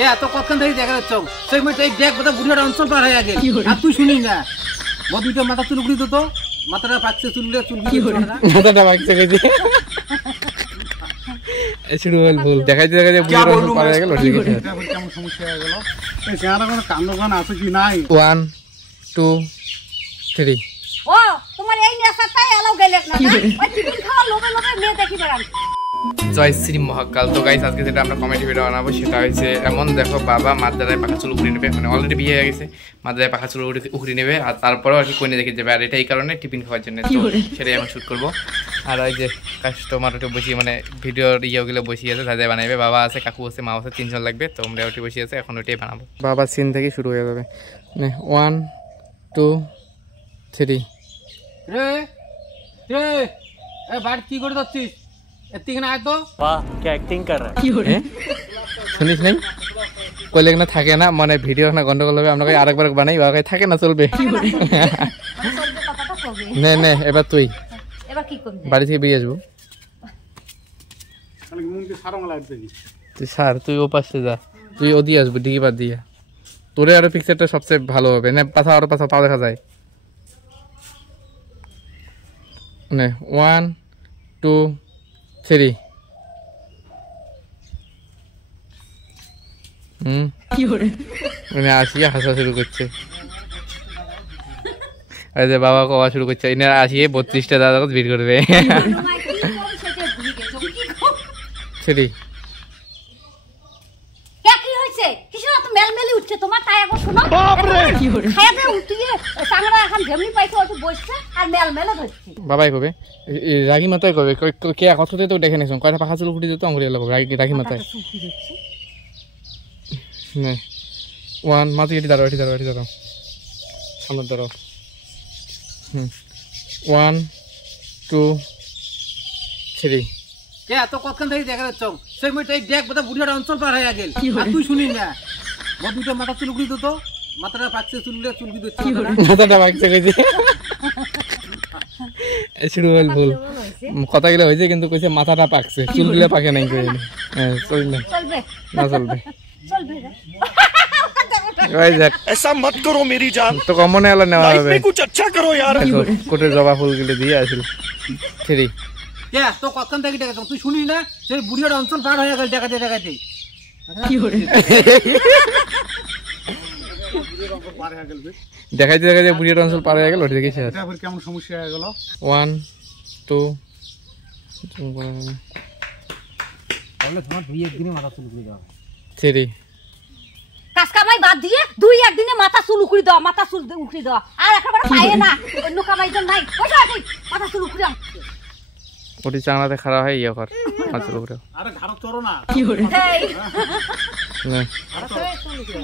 এ এত কতক্ষণ ধরে দেখা যাচ্ছ সেই মধ্যে এই দেখ বোধহয় বুড়িটা অঞ্চল পার হয়ে গেল আর তুই শুনি না দুইটা মাথা চুল উড়ি তো মাথাটা পাচ্ছে চুলগুলো মাথাটা পাকছে গেছে শুরু হল ভুল দেখাইতে দেখাইতে বুড়িটা অঞ্চল পার হয়ে গেল ঠিক আছে কেমন সমস্যা হয়ে গেল এই চেহারা কোনো কাণ্ড গান আছে কি নাই 1 2 3 ও তোমার এই নেশাটাই এলাও গেলে না ওই টিফিন খাওয়া লোভে লোভে মেয়ে দেখি বেড়ান জয় শ্রী মহাকাল। তো গাইস আজকে যেটা আমরা কমেডি ভিডিও বানাবো সেটা হচ্ছে এমন দেখো বাবা মাদারায় পাখা চুল উড়িয়ে নেবে, মানে অলরেডি বিয়ে হয়ে গেছে, মাদারায় পাখা চুল উড়িয়ে নেবে আর তারপরেও আর কি কইনে দেখে যাবে, আর এটা এই কারণে টিফিন খাওয়ার জন্য, তো সেটাই আমি শ্যুট করবো। আর ওই যে কাস্টমার ওটা বসিয়ে মানে ভিডিওর ইয়েগুলো বসিয়ে আছে, তাদের বানাবে, বাবা আছে, কাকু আছে, মা আছে, 3 জন লাগবে, তো আমরা ওটি বসিয়ে আছে, এখন ওইটাই বানাবো। বাবার সিন থেকে শুরু হয়ে যাবে। 1 2 3 রে রে এ বাড়ি কি করে যাচ্ছিস এতিখানে আয় তো वाह क्या एक्टिंग कर रहा है শুনিস নাই কইলে না থাকে না, মানে ভিডিও না গন্ডগোল হবে, আমরা আরেকবার বানাই ওই থাকে না চলবে নে নে এবার তুই এবার কি করব বাড়ি থেকে বেরিয়ে আসবো তাহলে মুন্ডি সারং লাগবে তুই সার তুই ও পাশে যা, তুই ওদি আসবি ডিগি বাদ দিয়া, তোরে আরো পিকচারটা সবচেয়ে ভালো হবে না, পাছা আরো পাছা পাও দেখা যায়। নে 1 2 3 আসিয়া হাসা শুরু করছে, বাবা কওয়া শুরু করছে, এনারা আসিয়ে 32টা দাদা ভিড় করবে। সেটি বাবাই কবে রাগি মাথায় কবে কে কথাতে তো দেখে নিয়েছ কয়টা পাখা চুল ফুটি যেত আমি রাগি মাথায় 1 মাথা এটি দাঁড়াও, এটি দাঁড়াও, এটি দাঁড়াও, সামনে দাঁড়াও। 1 2 3 কে এত কতক্ষণ ধরে দেখা যাচ্ছ সেই মধ্যে এই দেখ বোধহয় বুড়িটা অঞ্চল পার হয়ে গেল আর তুই শুনি না দুইটা মাথা চুল উড়ি তো মাথাটা পাচ্ছে চুলগুলো মাথাটা পাকছে গেছে শুরু হল ভুল কথাগুলো হয়েছে কিন্তু কইছে মাথাটা পাকছে চুলগুলো পাকে নাই কই চলবে না চলবে ऐसा मत करो मेरी जान, তো কমনে আলো নেওয়া হবে, कुछ अच्छा करो यार। কোটে জবা ফুলগুলো দিয়ে আসল 3 কে তো কতক্ষণ থেকে দেখা তুই শুনি না সেই বুড়িটা অঞ্চল পার হয়ে গেল দেখাতে দেখাতে দেখাইতে দেখাইতে বুড়িটা অঞ্চল পার হয়ে গেল, ওটা দেখেছি কেমন সমস্যা হয়ে গেল। 1 2 তাহলে তোমার 2-1 দিনে মাথা চুল উড়িয়ে দাও 3 কাজকামাই বাদ দিয়ে 2-1 দিনে মাথা চুল উখড়ি দাও, মাথা চুল উখড়ি দাও, আর একেবারে পায়ে না অন্য কামাই তো নাই, ওই মাথা চুল উখড়ি দাও, ওটি চাংলাতে খাড়া হয় ইয়ে কর মাথা চুল উখড়ি আরে ঘাড় চড়ো না কি করে নে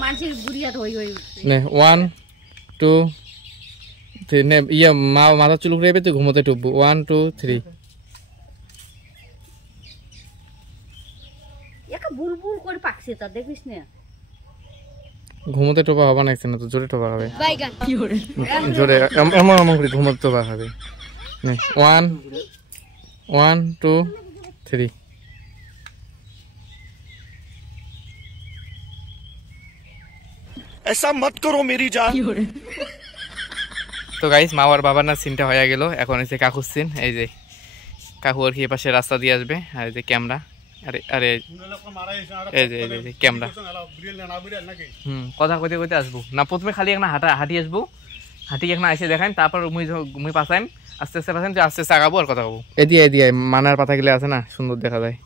মানসিক বুড়িয়া হই হই নে 1 2 3 নে ইয়া মাথা চুল উখড়ি তুই ঘুমোতে টুববো 1 2 3 একা বুলবুল করে পাকছে তা দেখিস না, ঘুমোতে টোপা হবে না, তো জোরে টোপা হবে বাইগান কি করে জোরে এমন এমন করে ঘুমোতে টোপা হবে। 1 1 2 3 ऐसा मत करो मेरी जान। তো গাইস মা আর বাবার না সিনটা হয়ে গেল, এখন এসে কাকুর সিন, এই যে কাকু আর কি পাশে রাস্তা দিয়ে আসবে, আর এই যে ক্যামেরা, আরে আরে এই যে ক্যামেরা, কথা কইতে কইতে আসবো না, প্রথমে খালি একটা হাঁটি আসবো, হাঁটি একটা এসে দেখান, তারপর মুই পাশাইম, আস্তে আস্তে পাশাইম, আস্তে আস্তে আগাবো আর কথা কবো, এদিকে মানার পাতা গেলে আছে না সুন্দর দেখা যায়।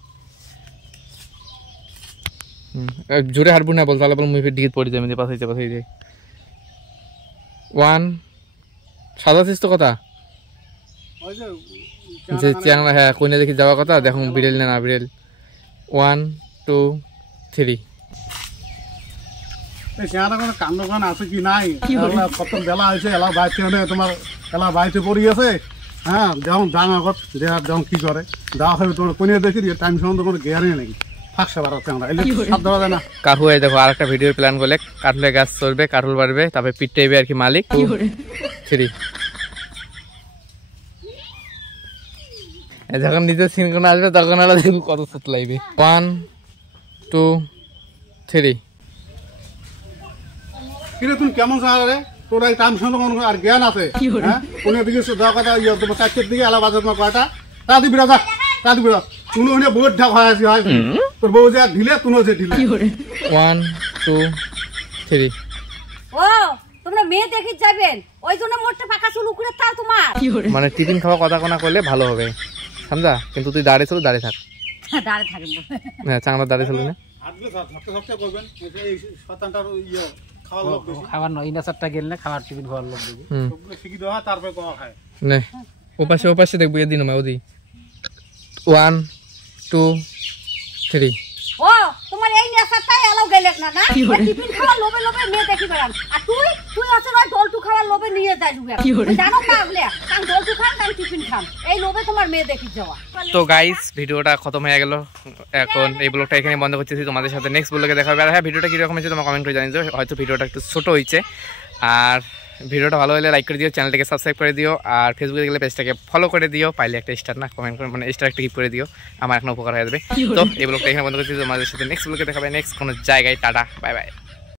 জোরে হাঁটবো না বল, তাহলে মুই দিকে পড়ে যাবে, পাশাইতে 1 সাজাছিস তো কথা যে চ্যাংলা, হ্যাঁ কইনা দেখি যাওয়ার কথা, দেখো বিড়েল না বিড়েল। 1 2 3 কোনো কাণ্ড গান আছে কি নাই কত বেলা হয়েছে এলা বাইতে তোমার এলা বাইতে পড়ি আছে, হ্যাঁ যখন যান আগত যখন কি করে দেওয়া হবে তোমার কোনে দেখি টাইম সময় তো কোনো গেয়ারি নাকি ফাঁকসা বাড়াচ্ছে আমরা দেওয়া যায় না। কাকু এই দেখো আর একটা ভিডিওর প্ল্যান করলে, কাঠলে গাছ চলবে, কাঠল বাড়বে, তারপরে পিটটাইবে আর কি মালিক 3 যখন নিজের সিন কোন আসবে তখন আলাদা কত সুত লাগবে। 1 2 3 কিরে তুমি কেমন চালা রে? তোর এই কাম সঙ্গে আর জ্ঞান আছে? হ্যাঁ, কোন দিকে যাওয়া কথা তোমার 4টার দিকে এলা বাজে তোমার কয়টা? তাড়াতাড়ি বেরো যা, তাড়াতাড়ি বেরো। তুমি ওখানে বহুত ঢাক হয়ে আছি হয়, তোর বউ যে ঢিলে তুমিও যে ঢিলে। 1 2 3 ও তোমরা মেয়ে দেখি যাবেন, ওই জন্য মোটে পাকা চুল উকুড়ে তার তোমার। মানে টিফিন খাওয়া কথা কোনা করলে ভালো হবে, সমঝা? কিন্তু তুই দাঁড়িয়ে ছিল, দাঁড়িয়ে থাক। দাঁড়ে থাকেন হ্যাঁ, চাংলা দাঁড়িয়ে ছিল না। হাতগুলো ধরতে ধরতে করবেন, এই শতানটার ইয়ে খাওয়ার লোক বেশি। খাবার নয় ইনাসারটা গেল না, খাবার টিফিন খাওয়ার লোক দেখি। সবগুলো শিখি দেওয়া তারপরে কমা খায়। নে ওপাশে দেখবো এদিন ওদি 1 2 3 ও তোমার এই নেশাটাই এলাও গেলে না না? টিফিন খাওয়ার লোভে লোভে মেয়ে দেখি বেড়ান, আর তুই আছে না ডলটু খাওয়ার লোভে নিয়ে যাই জানো না আগলে কান ডলটু খান কান টিফিন খান, এই লোভে তোমার মেয়ে দেখি যাওয়া। তো গাইস ভিডিওটা খতম হয়ে গেল, এখন এই ব্লগটা এখানে বন্ধ করতেছি। তোমাদের সাথে নেক্সট ব্লগে দেখা হবে। আর হ্যাঁ, ভিডিওটা কিরকম হয়েছে তোমরা কমেন্ট করে জানিয়ে দিও। হয়তো ভিডিওটা একটু ছোট হয়েছে, আর ভিডিওটা ভালো হলে লাইক করে দিও, চ্যানেলটাকে সাবস্ক্রাইব করে দিও, আর ফেসবুকে গেলে পেজটাকে ফলো করে দিও, পাইলে একটা স্টার না কমেন্ট করে মানে স্টার একটা গিফট করে দিও, আমার এখন উপকার হয়ে যাবে। তো এই ব্লগটা এখানে বন্ধ করতেছি, তোমাদের সাথে নেক্সট ব্লগে দেখা হবে নেক্সট কোনো জায়গায়। Tata, bye bye.